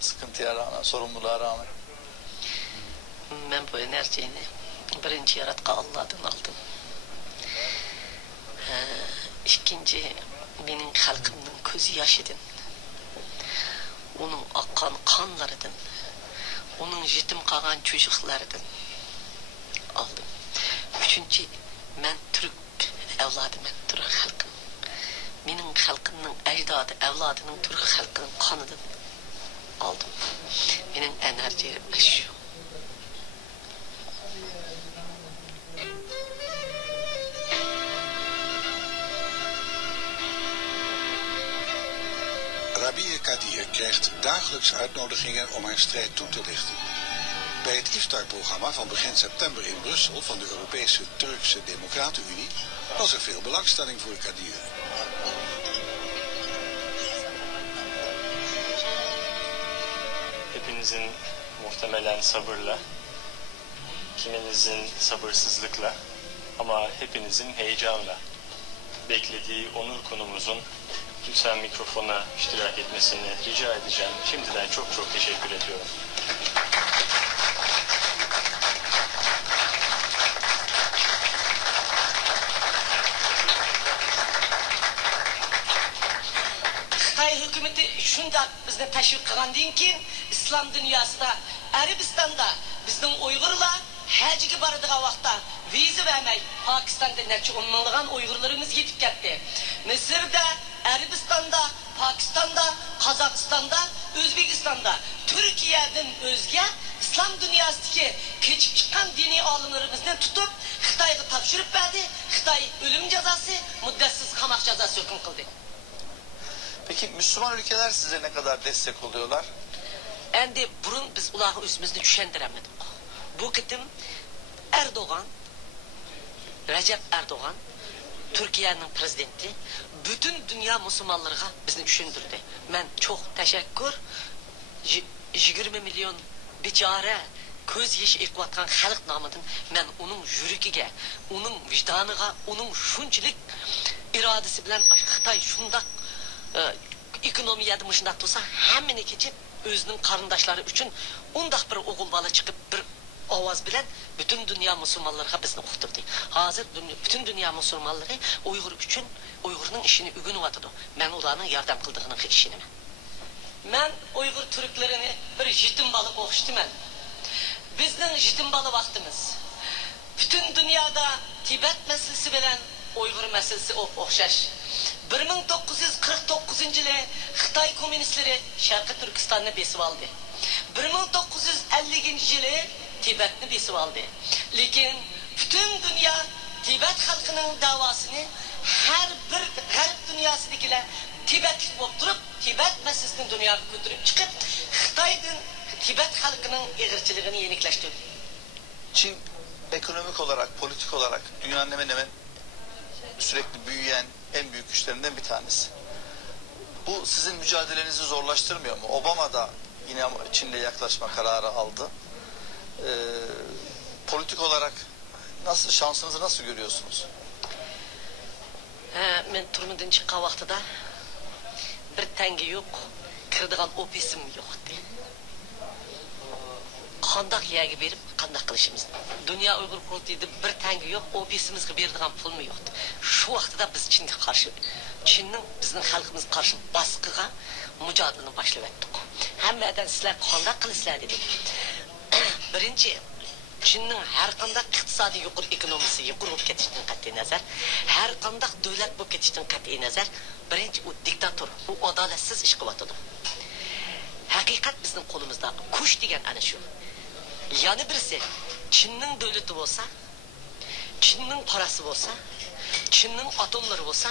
Sıkıntıya rağmen, sorumluluğa rağmen. Ben bu enerjini birinci yaratqa Allah'tan aldım. İkinci benim halkımın közü yaşıdın. Onun akkan kanlarıdın. Onun yetim kalan çocuklarıdın aldım. Üçüncü, ben Türk evladım, ben Türk halkım. Benim halkımın ecdadı, evladının Türk halkının kanıdın aldım. Benim enerjim şu. Rabia Kadir krijgt dagelijks uitnodigingen om haar strijd toe te lichten. Bij het iftar-programma van begin september in Brussel van de Europese Turkse Democraten-Unie was er veel belangstelling voor Kadir. Hepinizin muhtemelen sabırla, kiminizin sabırsızlıkla ama hepinizin heyecanla beklediği onur konumuzun lütfen mikrofona iştirak etmesini rica edeceğim. Şimdiden çok çok teşekkür ediyorum. Xitay hükümeti şundak bizni teşvik kılandan keyin İslam dünyasında Arabistan'da bizning Uyg'urlar hajga boradigan vaqtda viza vermey Pakistan'da neçe 10 minglagan Uyg'urlarimiz yetib ketdi. Mısır'da, Arabistan'da, Pakistan'da, Kazakistan'da, Özbekistan'da, Türkiye'den özge İslam dünyasındaki keçip çıkan dini alimlerimizni tutup Xitayga topshirib berdi. Xitay ölüm cezası, muddatsiz qamoq cezası hüküm kıldı. Peki Müslüman ülkeler size ne kadar destek oluyorlar? Endi burun biz ularga özümüzni düşendiremedik. Bu ketim Erdoğan, Recep Erdoğan, Türkiye'nin prezidenti, bütün dünya Müslümanlarına bizni düşündürdü. Ben çok teşekkür, 20 milyon biçare, köz yeşi ekvatkan halk namıdın, ben onun yürükiga, onun vicdanıga, onun şunçilik iradesi bilen Xitay şundak ekonomiyada muşundak tutsa, hemmini keçip özünün karındaşları için ondak bir oğul bala çıkıp bir avaz bilen bütün dünya Müslümanlarına bizni okuturdu. Hazır bütün dünya Müslümanları Uygur için Uygur'un işini ügün vatıdı. Ben ularının yardım kıldığının işini. Ben Uygur Türklerini bir jitim balı okuştum ben. Bizden jitim balı vaktimiz. Bütün dünyada Tibet meselesi bilen Uygur meselesi okşaş. 1949 yılı Xitay komünistleri Şarkı Türkistan'ı besip aldı. 1950 yılı Tibet'ni besip aldı. Lakin bütün dünya Tibet halkının davasını her bir garip dünyasındakiler Tibetlik olup durup Tibet meselesini dünyaya götürüp çıkıp Xitay'dan Tibet halkının eğirçiliğini yenikleştirdi. Çin ekonomik olarak, politik olarak dünyanın hemen hemen sürekli büyüyen en büyük güçlerinden bir tanesi. Bu sizin mücadelenizi zorlaştırmıyor mu? Obama da yine Çin'le yaklaşma kararı aldı. Politik olarak nasıl, şansınızı nasıl görüyorsunuz? Ben turumdan çıkan vaxtıda bir tenge yok, kırdıgan ofisim yoktu. Kandak yegi verip kandak kılışımız. Dünya Uygur Kurultayı'da bir tenge yok, ofisimizge verdiğin pul mu yoktu. Şu vaxtıda biz Çin'e karşı, Çin'nin bizim halkımız karşı baskıga mücadeleni başlayıp ettik. Hemmeden sizler kandak kılışlar dedik. Birinci, Çin'nin her kandak iktisadi yukarı ekonomisi yukarı olup ketiştiğin kat'i nazar, her kandak devlet bu ketiştiğin kat'i nazar, birinci o diktatör, o adaletsiz iş kıvatıdır. Hakikat bizim kolumuzda, kuş degen ana şu. Yani birisi, Çin'nin devleti olsa, Çin'nin parası olsa, Çin'nin atomları olsa,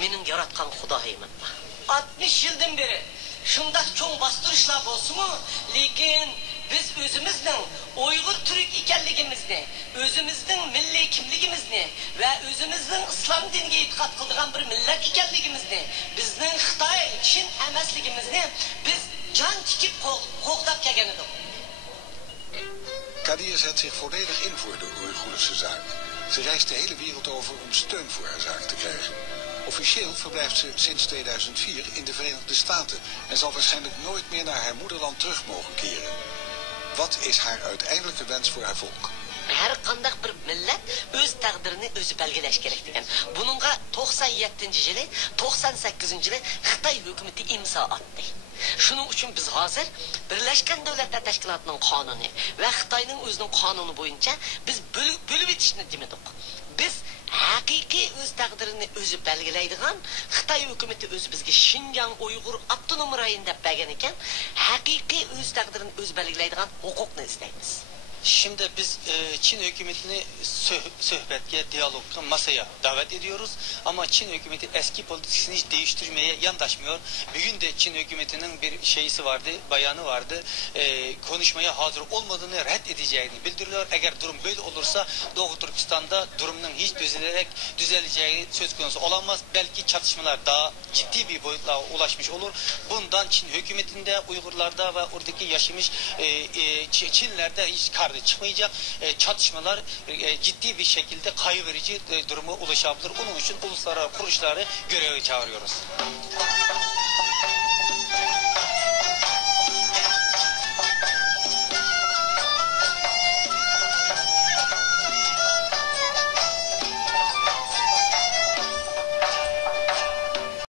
benim yaratkan Hudayımın. 60 yıldan beri, şundak çoğun bastırışlar olsun mu? Lakin biz özümüzden Uygur Türk ikenligimizni, özümüzden milli kimligimizni ve özümüzden İslam diniga itiqat kıldığan bir millet ikenligimizni, bizden Xitay, Çin emesligimizni biz can tikip qo'g'dab kelgan edim. Kadir zet zich volledig in voor de Oeigoerse zaak. Ze reist de hele wereld over om steun voor haar zaak te krijgen. Officieel verblijft ze sinds 2004 in de Verenigde Staten en zal waarschijnlijk nooit meer naar haar moederland terug mogen keren. Wat is haar uiteindelijke wens voor haar volk? Her qandaq bir millat o'z taqdirini o'zi belgilash kerak degan. Buningga 97-yili, 98-yili Xitoy hukumati imzo atdi. Shuning uchun biz hozir Birlashgan Davlatlar Tashkilotining qonuni va Xitoyning o'zining qonuni bo'yicha biz bo'lib etishni demedik. Biz haqiqiy o'z taqdirini o'zi belgilaydigan Xitoy hukumati o'zi bizga Xinjiang Uyg'ur avtonom rayon deb bergan ekan, haqiqiy o'z taqdirini o'zi belgilaydigan huquqni istaymiz. Şimdi biz Çin hükümetini sohbetke, diyalogka, masaya davet ediyoruz. Ama Çin hükümeti eski politikasını hiç değiştirmeye yandaşmıyor. Bugün de Çin hükümetinin bir şeysi vardı, bayanı vardı. Konuşmaya hazır olmadığını reddedeceğini bildiriyor. Eğer durum böyle olursa Doğu Türkistan'da durumun hiç düzeleceği söz konusu olamaz. Belki çatışmalar daha ciddi bir boyutla ulaşmış olur. Bundan Çin hükümetinde, Uygurlarda ve oradaki yaşamış Çinlerde hiç karşı çıkmayacak, çatışmalar ciddi bir şekilde kaybedici duruma ulaşabilir. Onun için uluslararası kuruluşları göreve çağırıyoruz.